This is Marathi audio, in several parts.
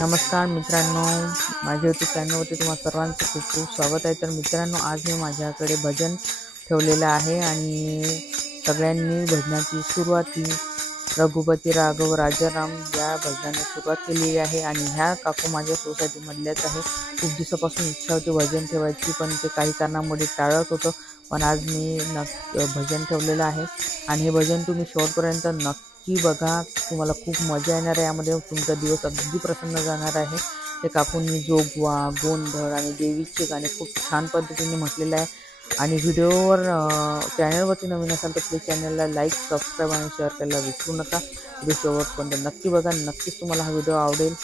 नमस्कार मित्रांनो, माझ्या यूट्यूब चॅनलवरती तुम्हा सर्वांचं खूप खूप स्वागत आहे। तर मित्रांनो, आज मी माझ्याकडे भजन ठेवलेलं आहे आणि सगळ्यांनी भजनाची सुरुवात ही रघुपती राघव राजाराम या भजनाने सुरुवात केलेली आहे आणि ह्या काकू माझ्या सोसायटीमधल्याच आहे। खूप दिवसापासून इच्छा होती भजन ठेवायची, पण ते काही कारणामुळे टाळत होतं, पण आज मी भजन ठेवलेलं आहे आणि हे भजन तुम्ही शेवटपर्यंत नक्की बघा। तुम्हाला खूप मजा येणार आहे, यामध्ये तुमचा दिवस अगदी प्रसन्न जाणार आहे। ते काकूंनी जोगवा, गोंधळ आणि देवीचे गाणे खूप छान पद्धतीने म्हटलेले आहे आणि व्हिडिओवर चॅनलवरती नवीन असाल तर प्लीज चॅनलला लाईक, सबस्क्राईब आणि शेअर करायला विसरू नका। व्हिडिओ शेवटपर्यंत नक्की बघा, नक्कीच तुम्हाला हा व्हिडिओ आवडेल।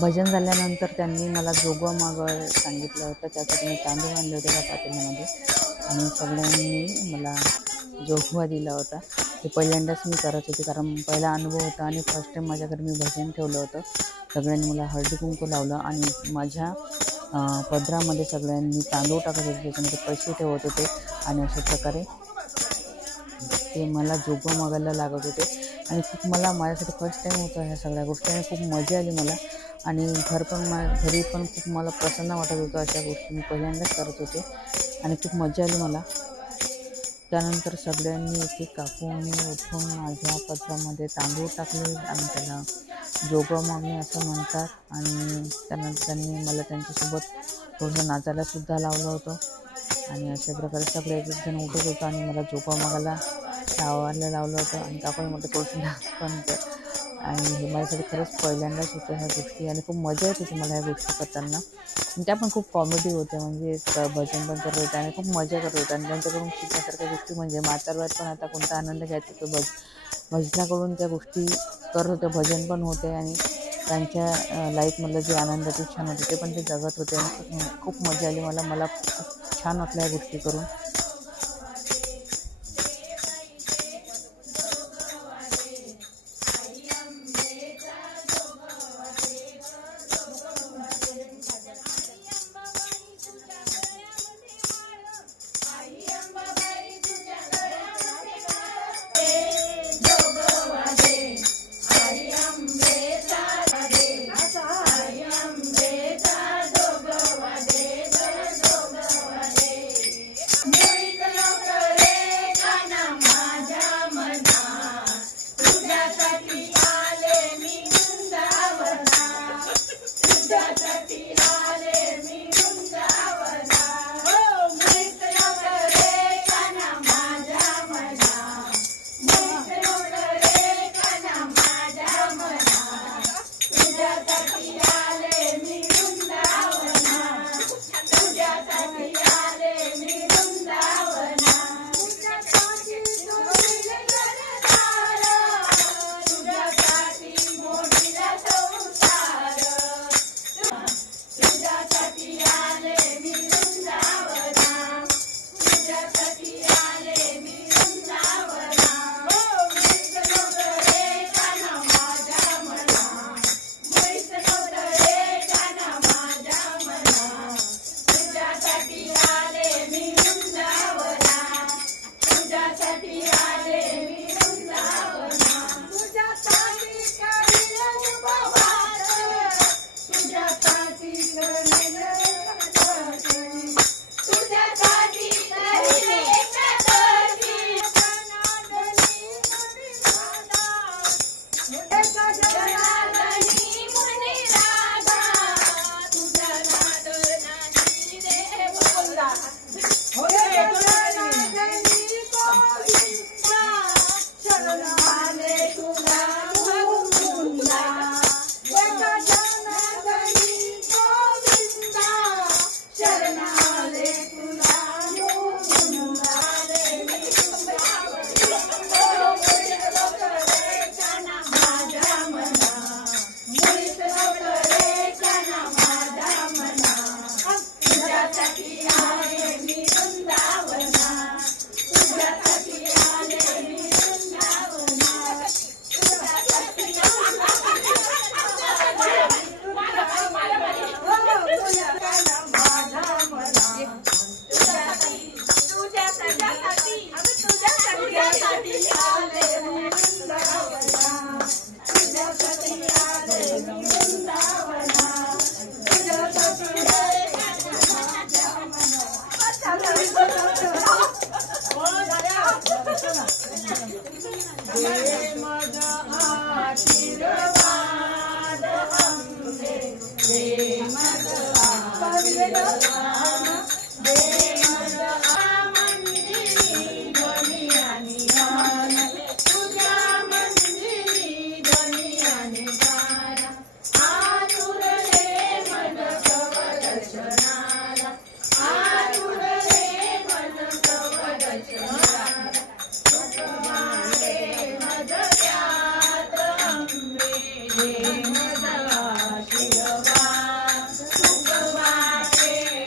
भजन झाल्यानंतर त्यांनी मला जोगवा मागायला सांगितलं होतं, त्यासाठी मी तांदूळ आणले होते त्या पातेल्यामध्ये आणि सगळ्यांनी मला जोगवा दिला होता. ते पहिल्यांदाच मी करत होते, कारण पहिला अनुभव होता आणि फर्स्ट टाईम माझ्या घरी मी भजन ठेवलं होतं. सगळ्यांनी मला हळदी कुंकू लावलं आणि माझ्या पदरामध्ये सगळ्यांनी तांदूळ टाकत होते, त्याच्यामध्ये पैसे ठेवत होते आणि अशा प्रकारे ते मला जोगवा मागायला लागत होते. आणि खूप मला माझ्यासाठी फर्स्ट टाईम होतं ह्या सगळ्या गोष्टी आणि खूप मजा आली मला. आणि घरी पण खूप मला प्रसन्न वाटत होतं. अशा गोष्टी मी पहिल्यांदाच करत होते आणि खूप मजा आली मला. त्यानंतर सगळ्यांनी एक कापून उठून माझ्या पत्रामध्ये तांदूळ टाकले आणि त्याला जोगमामी असं म्हणतात. आणि त्यानंतर त्यांनी मला त्यांच्यासोबत थोडंसं नाचायलासुद्धा लावलं होतं. आणि अशा प्रकारे सगळे एक जण उठत होतं आणि मला जोगमागाला लावायला लावलं होतं. आणि काकूने म्हटलं थोडंसं डान्स पण कर. आणि हे माझ्यासाठी खरंच पहिल्यांदाच होतं ह्या गोष्टी आणि खूप मजा येत होती मला ह्या गोष्टी करताना. आणि त्या पण खूप कॉमेडी होत्या, म्हणजे भजन पण करत होते आणि खूप मजा करत होत्या. आणि त्यांच्याकडून शिकण्यासारख्या गोष्टी म्हणजे म्हातारवयात पण आता कोणता आनंद घ्यायचा तो भजनाकडून त्या गोष्टी करत होत्या, भजन पण होते आणि त्यांच्या लाईफमधलं जे आनंदाचे क्षण होते ते पण ते जगत होते. आणि खूप मजा आली मला खूप छान वाटल्या ह्या गोष्टी करून.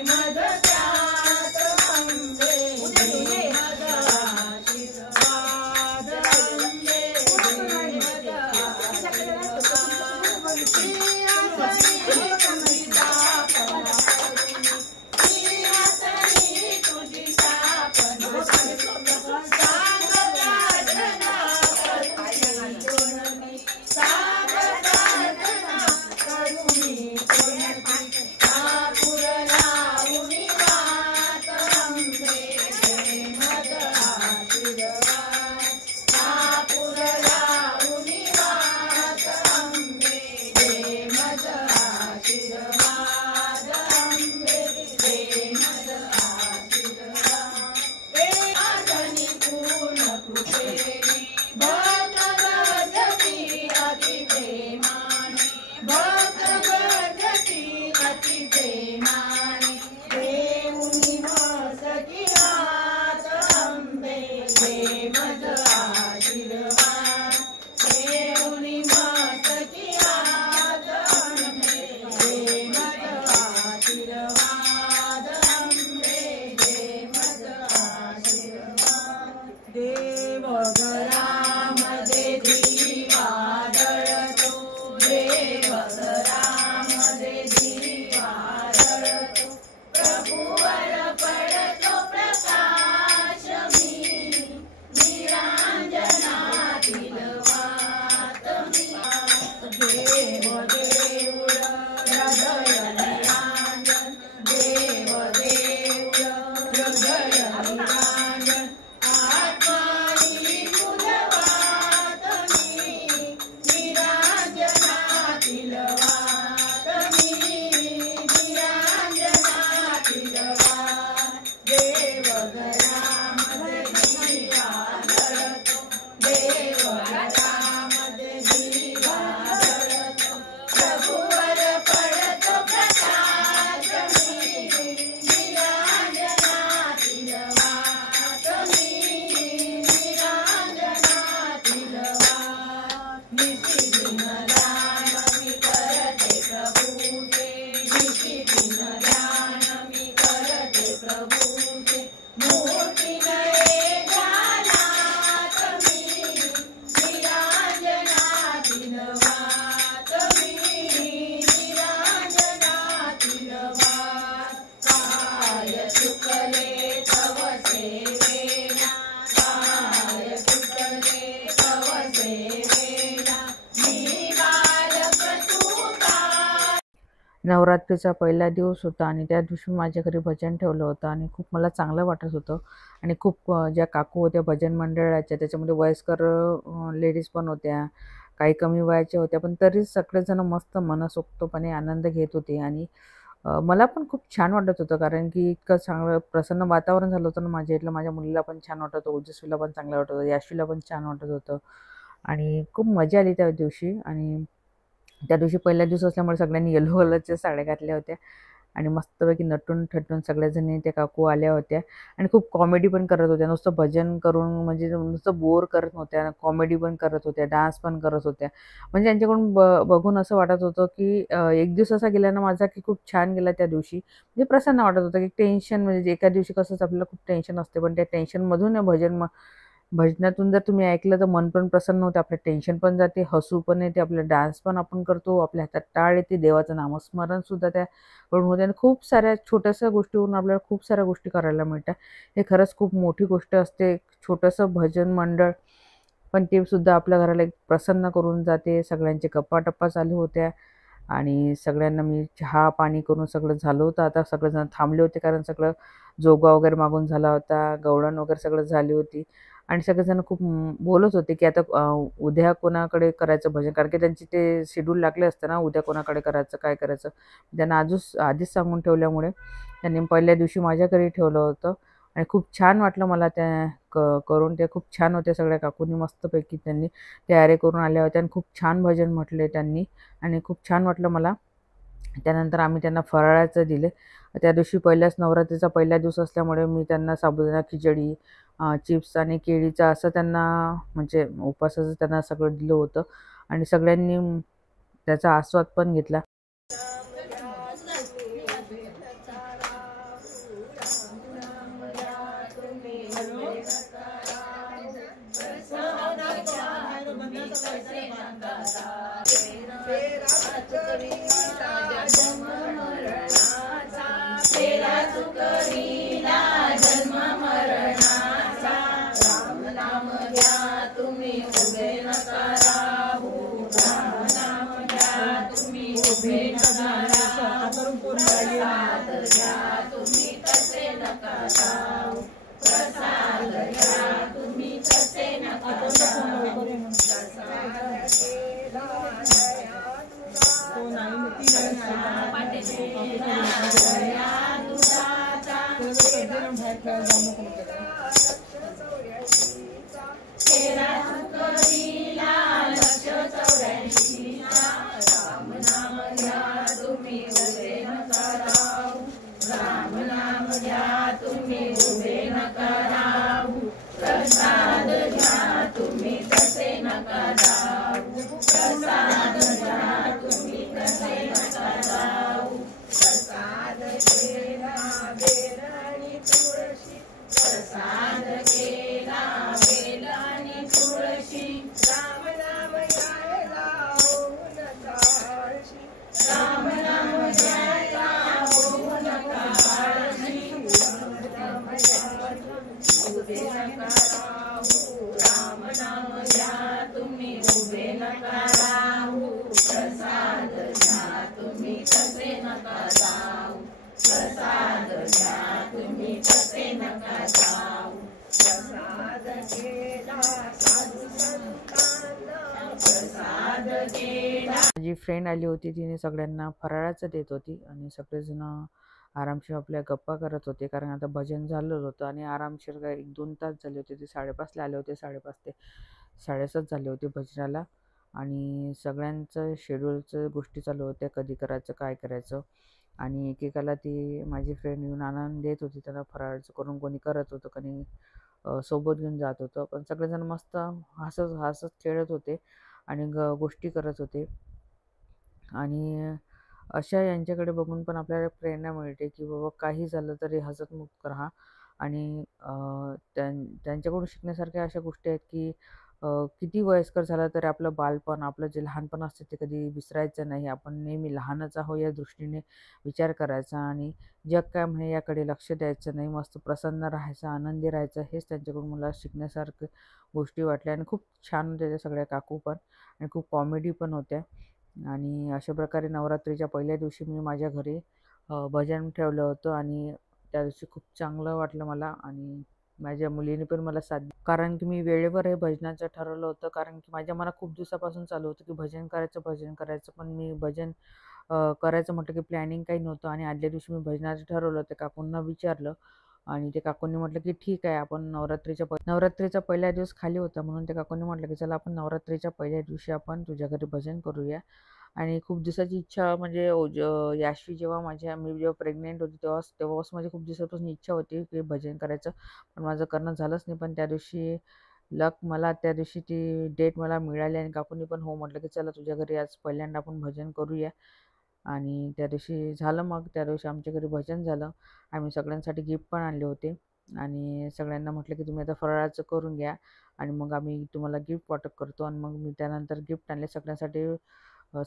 मद नवरात्रीचा पहिला दिवस होता आणि त्या दिवशी माझ्या घरी भजन ठेवलं होतं आणि खूप मला चांगलं वाटत होतं. आणि खूप ज्या काकू होत्या भजन मंडळाच्या त्याच्यामध्ये वयस्कर लेडीज पण होत्या, काही कमी वयाच्या होत्या, पण तरी सगळेजण मस्त मनसोक्तपणे आनंद घेत होते. आणि मला पण खूप छान वाटत होतं, कारण की इतकं चांगलं प्रसन्न वातावरण झालं होतं ना माझ्या इथलं. माझ्या मुलीला पण छान वाटत होतं, ओजस्वीला पण चांगलं वाटत होतं, याशीला पण छान वाटत होतं आणि खूप मजा आली त्या दिवशी. आणि त्या दिवशी पहिला दिवस असल्यामुळे सगळ्यांनी येलो कलरच्या साड्या घातल्या होत्या आणि मस्तपैकी नटून-थटून सगळ्याजणी त्या काकू आल्या होत्या आणि खूप कॉमेडी पण करत होत्या. नुसतं भजन करून म्हणजे नुसतं बोर करत नव्हत्या, कॉमेडी पण करत होत्या, डान्स पण करत होत्या. म्हणजे त्यांच्याकडून बघून असं वाटत होतं, की एक दिवस असा गेला ना माझा, की खूप छान गेला त्या दिवशी. म्हणजे प्रसन्न वाटत होतं, की टेन्शन म्हणजे एका दिवशी कसंच आपल्याला खूप टेन्शन असते, पण त्या टेन्शनमधून भजनातून जर तुम्ही ऐकलं तर मन पण प्रसन्न होते, आपलं टेन्शन पण जाते, हसू पण येते, आपला डान्स पण आपण करतो, आपल्या हातात टाळ येते, देवाचं नामस्मरणसुद्धा त्याकडून होते आणि खूप साऱ्या छोट्याशा गोष्टीवरून आपल्याला खूप साऱ्या गोष्टी करायला मिळतात. हे खरंच खूप मोठी गोष्ट असते. छोटंसं भजन मंडळ पण ते सुद्धा आपल्या घराला एक प्रसन्न करून जाते. सगळ्यांचे गप्पा-टप्पा चालू होत्या आणि सगळ्यांना मी चहा-पाणी करून सगळं झालं होतं. आता सगळेजण थांबले होते, कारण सगळं जोगा वगैरे मागून झाला होता, गवळण वगैरे सगळं झाली होती. आणि सगळेजण खूप बोलत होते, की आता उद्या कोणाकडे करायचं भजन, कारण की त्यांची ते शेड्यूल लागले असतं ना, उद्या कोणाकडे करायचं, काय करायचं. त्यांना आधीच सांगून ठेवल्यामुळे त्यांनी पहिल्या दिवशी माझ्या घरी ठेवलं होतं आणि खूप छान वाटलं मला त्या करून. त्या खूप छान होत्या सगळ्या काकूंनी, मस्तपैकी त्यांनी तयारी करून आल्या होत्या आणि खूप छान भजन म्हटले त्यांनी आणि खूप छान वाटलं मला. त्यानंतर आम्ही त्यांना फराळाचं दिले. त्या दिवशी पहिल्याच नवरात्रीचा पहिला दिवस असल्यामुळे मी त्यांना साबुदाणा खिचडी, चिप्स आणि केळीचं असं त्यांना म्हणजे उपवासाचं त्यांना सगळं दिलं होतं आणि सगळ्यांनी त्याचा आस्वाद पण घेतला. माझी फ्रेंड आली होती, तिने सगळ्यांना फराळाचं देत होती आणि सगळेजण आरामशीर आपल्या गप्पा करत होते, कारण आता भजन झालं होतं आणि आरामशीर काय 1-2 तास झाले होते. ते 5:30ला आले होते, 5:30 ते 7:30 झाले होते भजनाला. आणि सगळ्यांचं शेड्यूलचं गोष्टी चालू होत्या, कधी करायचं, काय करायचं. आणि एकेकाला ती माझी फ्रेंड येऊन आनंद देत होती, त्यांना फराळाचं करून. कोणी करत होतं, कोणी सोबत घेऊन जात होतं. पण सगळेजण मस्त हसत हसत खेळत होते आणि गोष्टी करत होते. आणि अशा यांच्याकडे बघून पण आपल्याला प्रेरणा मिळते, की बाबा काही झालं तरी हसतमुख राहा. आणि त्यांच्याकडून शिकण्यासारख्या अशा गोष्टी आहेत, की किती वयस्कर झालं तरी आपलं बालपण, आपलं जे लहानपण असतं ते कधी विसरायचं नाही. आपण नेहमी लहानच आहोत या दृष्टीने विचार करायचा आणि जग काय म्हणे याकडे लक्ष द्यायचं नाही. मस्त प्रसन्न राहायचं, आनंदी राहायचं. हेच त्यांच्याकडून मला शिकण्यासारखं गोष्टी वाटल्या आणि खूप छान होत्या त्या सगळ्या काकू पण आणि खूप कॉमेडी पण होत्या. आणि अशा प्रकारे नवरात्रीच्या पहिल्या दिवशी मी माझ्या घरी भजन ठेवलं होतं आणि त्या दिवशी खूप चांगलं वाटलं मला आणि माझ्या मुलीने पण मला साथ दिली. कारण की मी वेळेवर हे भजनाचं ठरवलं होतं, कारण की माझ्या मनात खूप दिवसापासून चालू होतं की भजन करायचं, भजन करायचं. पण मी भजन करायचं म्हटलं की प्लॅनिंग काही नव्हतं आणि आदल्या दिवशी मी भजनाचं ठरवलं. ते काकूंना विचारलं आणि ते काकूंनी म्हटलं की ठीक आहे, आपण नवरात्रीचा पहिला दिवस खाली होता म्हणून ते काकूंनी म्हटलं की चला आपण नवरात्रीच्या पहिल्या दिवशी आपण तुझ्या घरी भजन करूया. आणि खूप दिवसाची इच्छा म्हणजे याश्वी मी जेव्हा प्रेग्नेंट होती तेव्हापासून माझी खूप दिवसापासून इच्छा होती की भजन करायचं. पण माझं करणं झालंच नाही. पण त्या दिवशी मला त्या दिवशी ती डेट मला मिळाली आणि काकूंनी पण हो म्हटलं की चला तुझ्या घरी आज पहिल्यांदा आपण भजन करूया. आणि त्या दिवशी झालं, मग त्या दिवशी आमच्या घरी भजन झालं. आम्ही सगळ्यांसाठी गिफ्ट पण आणले होते आणि सगळ्यांना म्हटलं की तुम्ही आता फराळाचं करून घ्या आणि मग आम्ही तुम्हाला गिफ्ट वाटप करतो. आणि मग मी त्यानंतर गिफ्ट आणले सगळ्यांसाठी.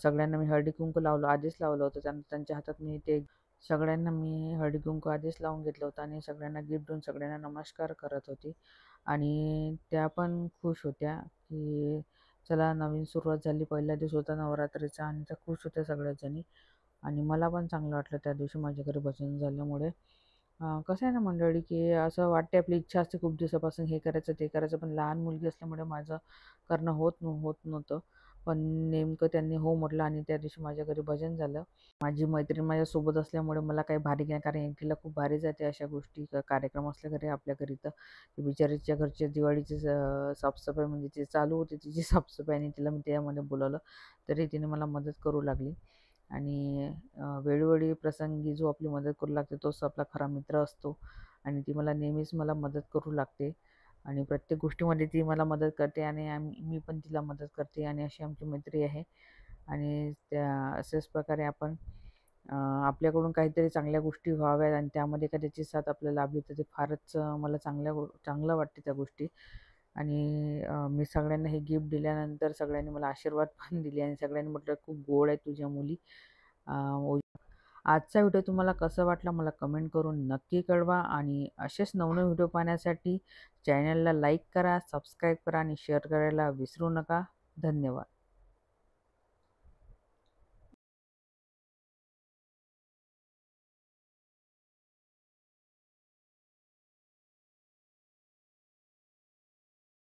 सगळ्यांना मी हळदी-कुंकू लावलं, आधीच लावलं होतं. त्यांच्या हातात सगळ्यांना मी हळदी-कुंकू आधीच लावून घेतलं होतं आणि सगळ्यांना गिफ्ट देऊन सगळ्यांना नमस्कार करत होती. आणि त्या पण खुश होत्या की चला नवीन सुरुवात झाली. पहिला दिवस होता नवरात्रीचा आणि त्या खुश होत्या सगळ्याच जणी. आणि मला पण चांगलं वाटलं त्या दिवशी माझ्या घरी भजन झाल्यामुळे. कसं आहे ना मंडळी, की असं वाटते आपली इच्छा असते खूप दिवसापासून हे करायचं, ते करायचं, पण लहान मुलगी असल्यामुळे माझं करणं होत नव्हतं. पण नेमकं त्यांनी हो म्हटलं आणि त्या दिवशी माझ्या घरी भजन झालं. माझी मैत्रीण माझ्यासोबत असल्यामुळे मला काही भारी नाही, कारण एकटीला खूप भारी जाते अशा गोष्टी. कार्यक्रम असल्या घरी आपल्या घरी तर ती बिचारीच्या घरच्या दिवाळीची साफसफाई म्हणजे ती चालू होती तिची साफसफाई आणि तिला मी त्यामध्ये बोलावलं तरी तिने मला मदत करू लागली. आणि वेळोवेळी प्रसंगी जो आपली मदत करू लागते तोच आपला खरा मित्र असतो. आणि ती नेहमीच मला मदत करू लागते आणि प्रत्येक गोष्टीमध्ये ती मला मदत करते आणि मी पण तिला मदत करते आणि अशी आमची मैत्री आहे. आणि अशाच प्रकारे आपण आपल्याकडून काहीतरी चांगल्या गोष्टी व्हाव्यात आणि त्यामध्ये एखाद्याची साथ आपल्याला लाभली तर ते फारच मला चांगलं वाटते त्या गोष्टी. आणि मी सगळ्यांना हे गिफ्ट दिल्यानंतर सगळ्यांनी मला आशीर्वाद पण दिले आणि सगळ्यांनी म्हटलं खूप गोड आहे तुझ्या मुली. आजचा व्हिडिओ तुम्हाला कसा वाटला मला कमेंट करून नक्की कळवा आणि असेच नवनवीन व्हिडिओ पाहण्यासाठी चॅनलला लाईक करा, सबस्क्राईब करा आणि शेअर करायला विसरू नका. धन्यवाद.